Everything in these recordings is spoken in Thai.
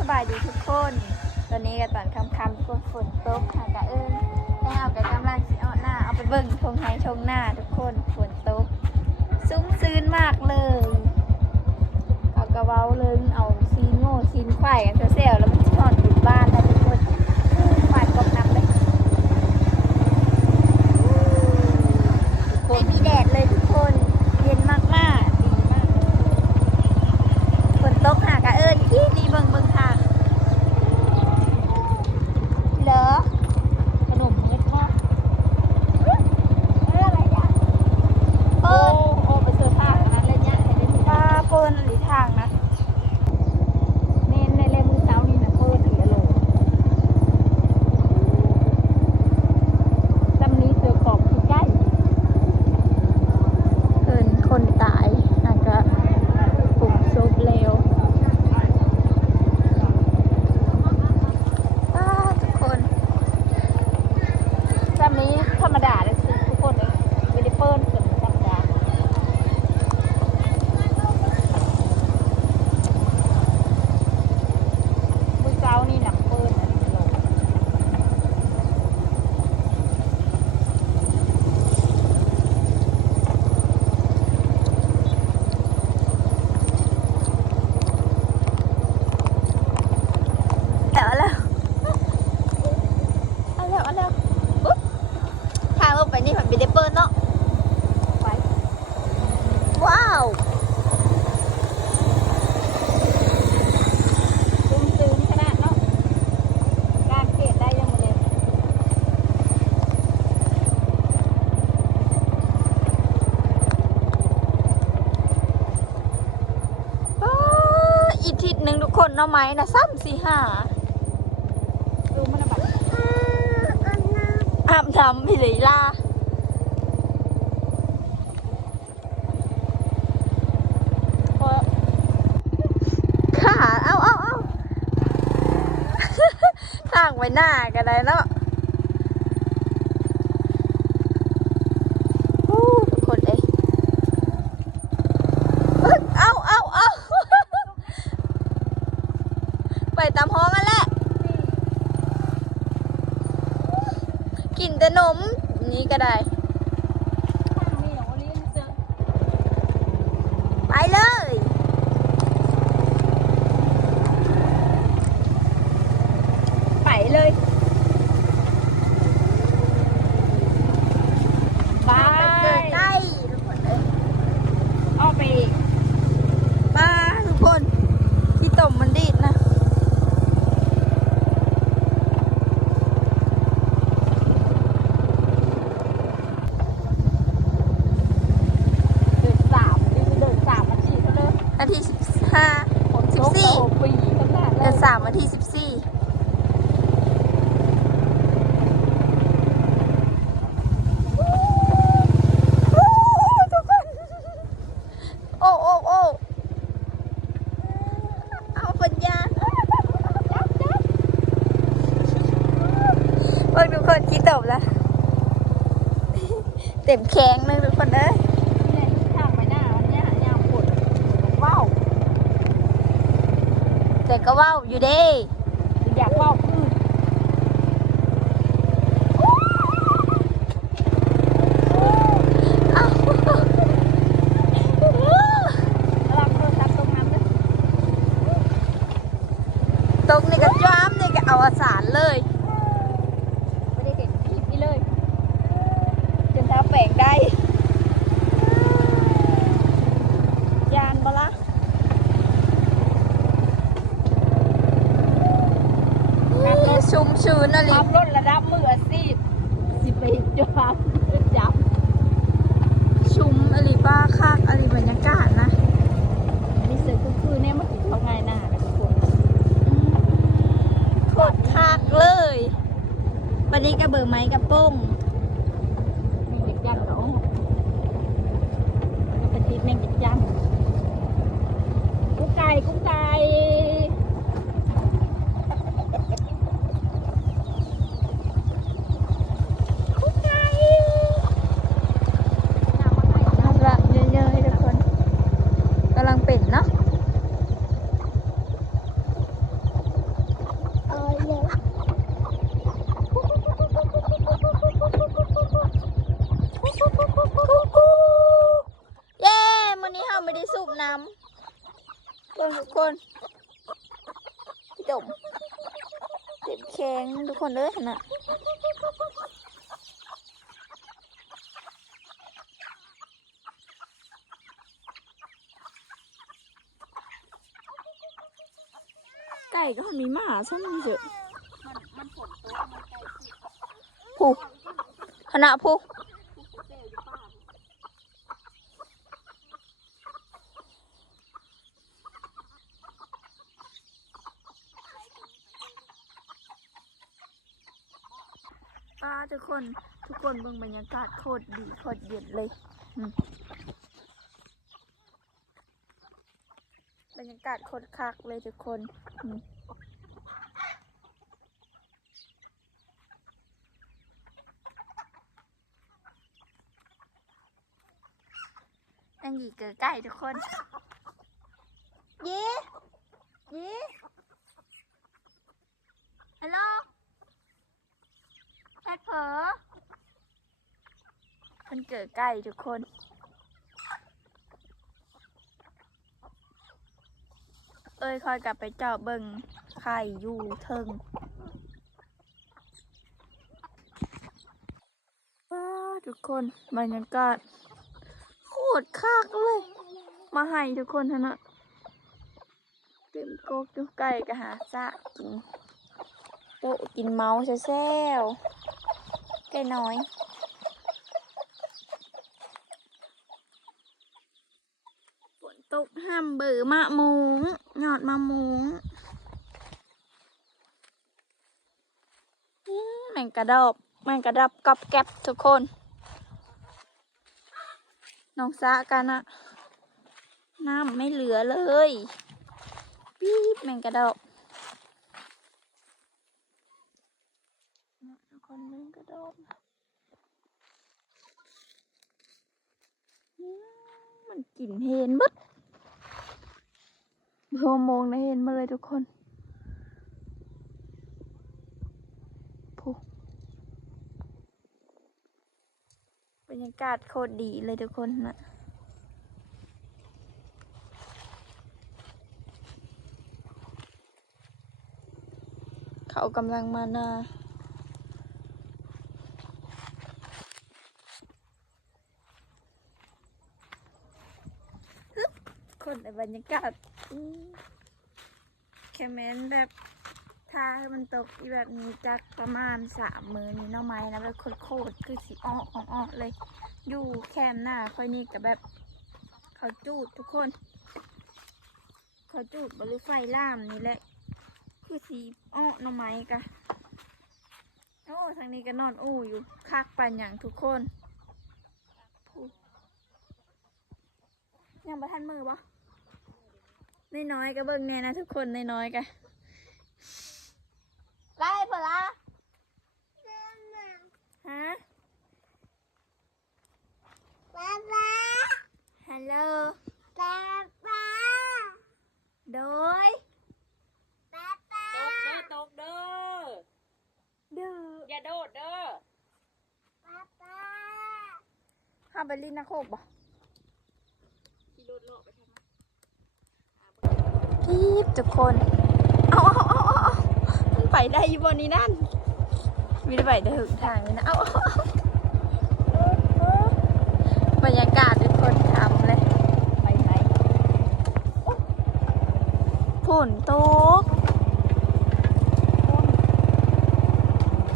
สบายดีทุกคน ตอนนี้ก็ตอนค่ำๆทุกคนฝนตกค่ะกะเอิญให้เอากับกำลังสิเอาหน้า เอาไปเบิ่งทงไฮชงหน้าทุกคนฝนตกซุ้มซื้นมากเลยเอากระเว้าเลยเอาซีนโง่ซีนไข่กันเซลแล้วมันจะนอนอยู่บ้านนะทุกคนฝาดกบน้ำเลยไม่มีแดดเลยทุกคน เย็นมากๆ ดีมากเลย ฝนตกหากะเอิญที่ดีเบิ่งเบิ่งทางเหรอ ขนมเม็ดงอก เอ้ยอะไรอะเปิ โอ้ ด โอ้ไปเสื้อผ้ากันนั้นเลยเนี่ยให้ได้ดู ปลาเปิดหรือทางนะ เน้นในเล่มมือเช้านี่นะเปิดเหลือโลจำนี้เสือกรอบคือใกล้ เอิญคนตายอาจจะปลุกซุปเร็วป้าทุกคน จำนี้ธรรมดาเลยสิทุกคนเลยไม่ได้เปิดเกินธรรมดามือเช้านี่หนักเปิดอันนี้โล แต่เอาแล้วเอาแล้วเอาแล้วปุ๊บทางลงไปนี่มันไม่ได้เปิดเนาะ ไป ว้าว ซึมซึมขนาดเนาะกางเกตได้ยังมาเลย อ้าอีกทิศหนึ่งทุกคนเนาะไห มนะซ้ำสี่ห้าดูมันบัดอาบน้ำพี่เลยล่าพอขาเอาเอาเอาทางไว้หน้ากันได้เนาะอู้ทุกคนเอ้ยเอ้ยเอาเอาเอา ไปตามห้องกันแหละกินแต่นมนี้ก็ได้นี่ของลิ้นเสือไปเลย ไปเลย ไป เดินได้ทุกคนเลย ออกไปอีก ป้าทุกคนที่ต่มมันดีดนะ เดินสามนี่คือเดินสามนาทีเท่านั้น นาทีสิบห้า คน สิบ โต๊ะ สี่ โอ้ปีข้างหน้าเล เดื ย อนสามนาทีสิบสี่ทุกคนโอ้โอ้โอ้เอาปัญญา จับจับ เบิ่งทุกคนคิดตบละเต็ มแข็งเลยทุกคนเอ้ยเนี่ยทางไปหน้าวันเนี้ยยาวปวดว้าวแต่ก็ว่าวอยู่เด้ อยากว้าวคือ เอ้า รับโทรศัพท์ตรงนั้นเลย ตกนี่ก็จ้ามนี่ก็เอาอาสารเลย ไม่ได้เห็นคลิปนี้เลย จนเท้าแปลงได้ ยานบละ ชุ่มชื้นอะไรขับรถระดับมืออาชีพสิไปจับจับ ชุ่มอะไรบ้าคากอะไรบรรยากาศนะนี่เสือคือคือเนี่ยมันเขาง่ายหน้านะทุกคนโคตรคากเลย วันนี้กระเบอร์ไม้กระโป้ง มีเด็กยันเหรอปฏิทินแม่งเด็กยันกุ๊กไก่กุ๊กไก่กุ๊กไก่น้ำมาไก่ เอาละเยอะๆทุกคนกำลังเป็นเนาะ เบิ่งทุกคนพี่ดมเต็มแข็งทุก คนเลยหั่นน่ะไก่ก็มีหมาซ้ำนี่เจอะมันมันฝนตกมันใกล้สิผู้คณะผู้ผู้เซลอยู่ป่า ป้า ทุกคนทุกคนเบิ่งบรรยากาศโคตรดีโคตรเย็นเลยบรรยากาศโคตรคักเลยทุกคนนั่งหยีเกิดใกล้ทุกคนยียีฮัลโหล แพทย์เผลอมันเกิดใกล้ทุกคน เอ้ยคอยกลับไปเจาะเบิ่งไข่อยู่เทิงว้าทุกคนบรรยากาศโคตรคักเลย มาให้ทุกคนเถอะนะเต็มโกกอยู่ไก่กะหาซะกิน โตกินเมาส์แซวๆไก่น้อยฝนตกห้ามเบื่อมะมุงยอดมะมุงแมงกระดอบแมงกระดับกับแก็บทุกคนน้องซะกันอะน้ำไม่เหลือเลยปี๊บแมงกระดอบ ทุก คนนึงกระโดดอืมมันกลิ่นเห็นบึดเพื่อมองนะเห็นมาเลยทุกคนผู้บรรยากาศโคตรดีเลยทุกคนนะเขากำลังมานา นในบรรยากาศแค่แม้นแบบถ้าให้มันตกอีแบบนี้จักประมาณสามมือนี้เนาะไหมนะแบบโคตรคือสีอ้ออ้อเลย อยู่แคมหน้าค่อยนี่กับแบบ เขาจูดทุกคน เขาจูดบริไฟล่ามนี่แหละ คือสีอ้อน่อไม้กะโอ้ทางนี้ก็นอนอู้อยู่คักปันอย่างทุกคนยังประทันมือปะ น้อยๆก็เบิ่งแน่นะทุกคนน้อยๆก็ไล่เปล่าฮะป๊าป๊าฮัลโหลป๊าป๊าโดยป๊าป๊าตกเด้อตกเด้อเดืออย่าโดดเด้อป๊าป๊าข้าไปลินนะโคกบ่ขี่รถเลาะไปทางีบทุกคน เอาเอาเอาเอามันไปได้อยู่บนนี้นั่นมีได้ไปได้ถึงทางนี้นะ เอาบรรยากาศทุกคนทำเลย ไปไหนฝนตก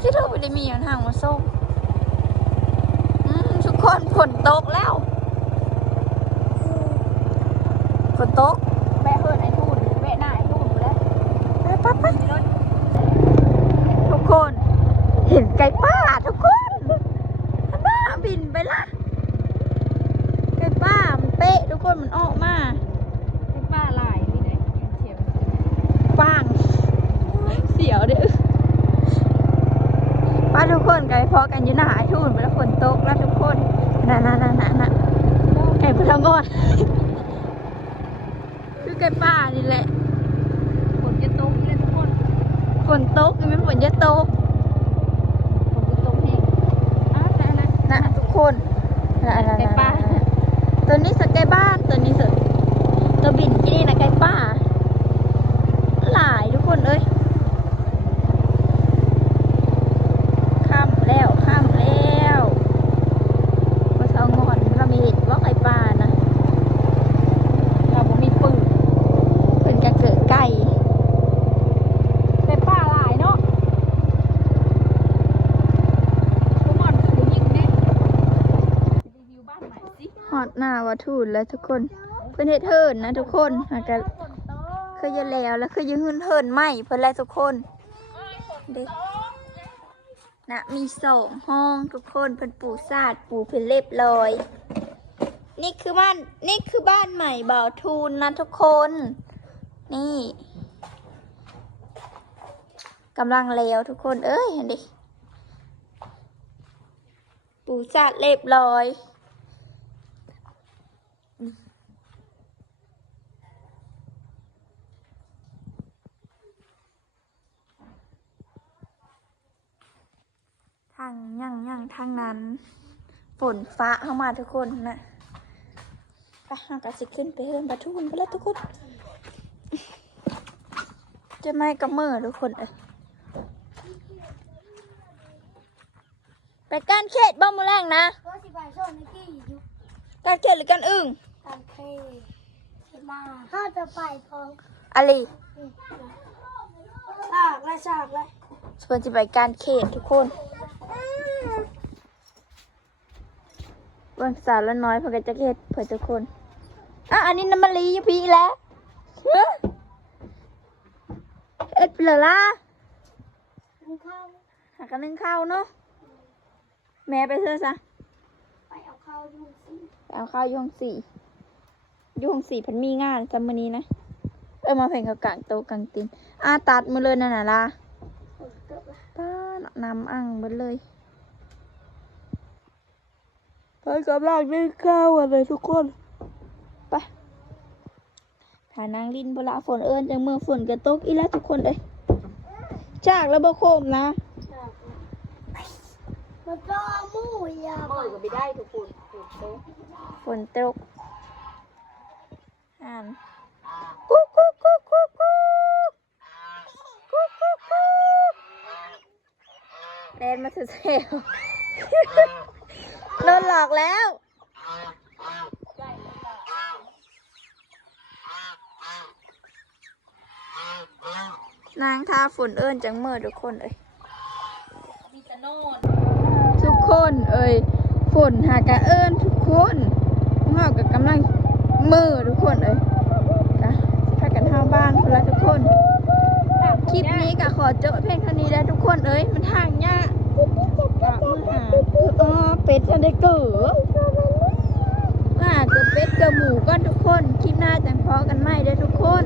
ที่เธอไปได้มีอย่างทางมาส้มอืมทุกคนฝนตกแล้วฝนตกแม่เฮิร์นไอ้ทูนแม่หน้าไอ้ทูนอยู่แล้ว ไปปทุกคน เห็นไก่ป้าทุกคนอันน่าบินไปละไก่ป้ามันเป๊ะทุกคนมันออกมาไอ้ป้าลายนี่นะยืนเทียบปังเสียวเด้อป้าทุกคนไก่พอกันยู่หนาไอ้ทุ่นไปแล้วฝนตกแล้วทุกคนน่ะน่ะน่ะน่ะน่ะไก่พลังงอนคือไก่ป้านี่แหละ ฝนตกมันเยอะตกฝนตกนี่นะทุกคนนะนะนะตัวนี้สกายบ้านตัวนี้สักตัวบินที่นี่นะใกล้ป่าหลายทุกคนเอ้ย หน้าวาทูนแล้วทุกคน เพื่อนเฮ็ดเฮินนะทุกคนหากจะเคยจะแล้วแล้วเคยจะหืนเฮินไหมเพื่อนแล้วทุกคนเด็กนะมีสองห้องทุกคนเพิ่นปูซาดปูเพิ่นเรียบร้อย นี่คือบ้านนี่คือบ้านใหม่บ่าวทูนนะทุกคน นี่กำลังแล้วทุกคนเอ้ยเห็นดิปูซาดเรียบร้อย ทางย่างย่างทางนั้น ฝนฟ้าเข้ามาทุกคนนะไปหากระสิขึ้นไปเฮือนประทุนไปแล้วทุกคนจะไม่กับมือทุกคนเอ้ยไปการเขตบ้ามือแรงนะก็สิบายโซนในกี้อยู่การเขตหรือการอึ่งตามเพที่มาถ้าจะไปพร้อมอะไรฉากและฉากและส่วนจะไปการเขตทุกคน เบิ่งสาวแล้วน้อยเพื่อจะเขตเพื่อทุกคนอะอันนี้น้ำมันลีอยู่พี่แล้วเฮ้ยเอ็ดเปลือล่ะกินข้าวหากันนึ่งข้าวเนาะแม่ไปเถอะซะไปเอาข้าวดูสิไปเอาข้าวอยู่ห้องสี่อยู่ห้องสี่เพันมีงานจำมื้อนี้นะเออมาเพลงกับกลางโตะกลางตีนอาตัดมือเลยนั่นน่ะล่ะฝนตกละป้านำอ่างหมดเลย ไปกับลากนึ่งข้าวอะไรทุกคนไปหานางลินบละฝนเอิญจังเมืองฝนกระตกอีแล้วทุกคนเลยจากแล้วบ่โคมนะฉากละมันก็หมู่ยามือก็ไม่ได้ทุกคนถูกโต๊ะฝนตกอ่านกุ๊กกุ๊กกุ๊กกุ๊กกุ๊กกุ๊กกุ๊กกุ๊กเล่นมาเซล โดนหลอกแล้ว นางทาฝุ่นเอิญจังเมื่อทุกคนเอ้ยทุกคนเอ้ยฝนหากะเอิญทุกคนพวกเรากับกำลังมือทุกคนเอ้ยกะพากันเท่าบ้านคนละทุกคน คลิปนี้กะขอจบเพียงเท่านี้แล้วทุกคนเอ้ยมันทางยาก อหาเออเป็ดจะได้เกิดว่าเกิดเป็ดเกิดหมูก็ทุกคนคลิปหน้าจังพอกันไหมเด้อทุกคน